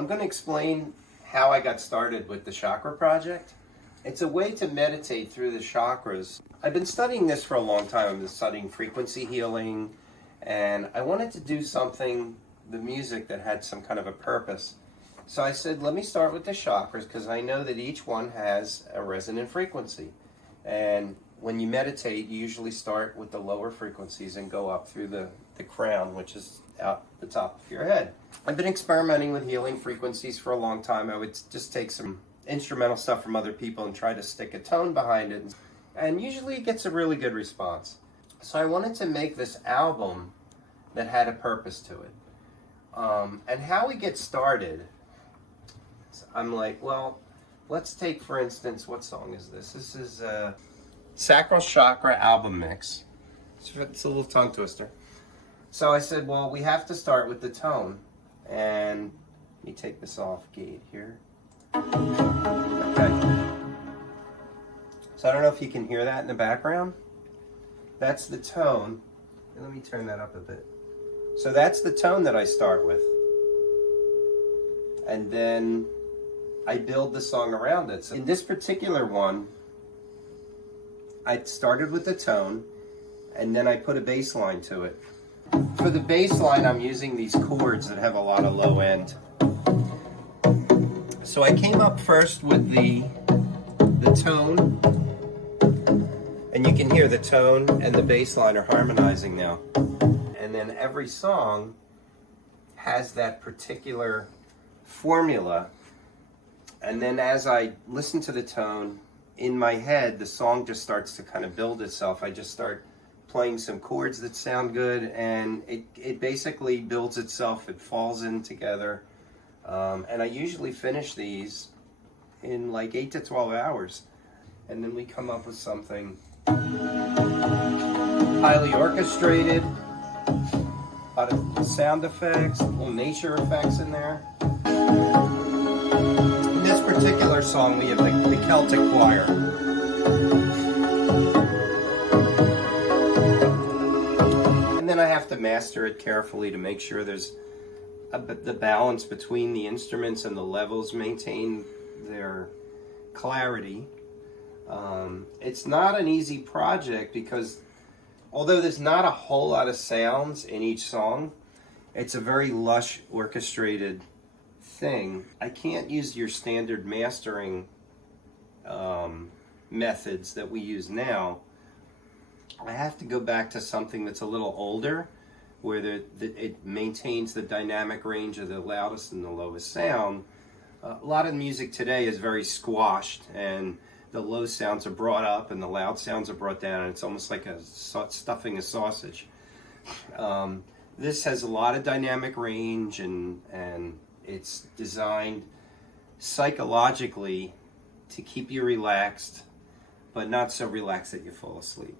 I'm going to explain how I got started with the Chakra Project. It's a way to meditate through the chakras. I've been studying this for a long time. I've been studying frequency healing, and I wanted to do something, the music, that had some kind of a purpose. So I said, let me start with the chakras, because I know that each one has a resonant frequency. And when you meditate, you usually start with the lower frequencies and go up through the crown, which is out the top of your head. I've been experimenting with healing frequencies for a long time. I would just take some instrumental stuff from other people and try to stick a tone behind it. And usually it gets a really good response. So I wanted to make this album that had a purpose to it. And how we get started, I'm like, well, let's take, for instance, what song is this? This is a Sacral Chakra album mix. It's a little tongue twister. So I said, well, we have to start with the tone. And let me take this off gate here. Okay. So I don't know if you can hear that in the background. That's the tone. And let me turn that up a bit. So that's the tone that I start with. And then I build the song around it. So in this particular one, I started with the tone, and then I put a bass line to it. For the bass line, I'm using these chords that have a lot of low end. So I came up first with the tone, and you can hear the tone and the bass line are harmonizing now. And then every song has that particular formula. And then as I listen to the tone, in my head, the song just starts to kind of build itself. I just start playing some chords that sound good, and it basically builds itself. It falls in together. And I usually finish these in like 8 to 12 hours. And then we come up with something highly orchestrated, a lot of sound effects, little nature effects in there. In this particular song, we have the Celtic choir. And then I have to master it carefully to make sure there's the balance between the instruments and the levels maintain their clarity. It's not an easy project because although there's not a whole lot of sounds in each song, it's a very lush orchestrated thing. I can't use your standard mastering methods that we use now. I have to go back to something that's a little older, where it maintains the dynamic range of the loudest and the lowest sound. A lot of music today is very squashed, and the low sounds are brought up and the loud sounds are brought down, and it's almost like stuffing a sausage. This has a lot of dynamic range, and it's designed psychologically to keep you relaxed, but not so relaxed that you fall asleep.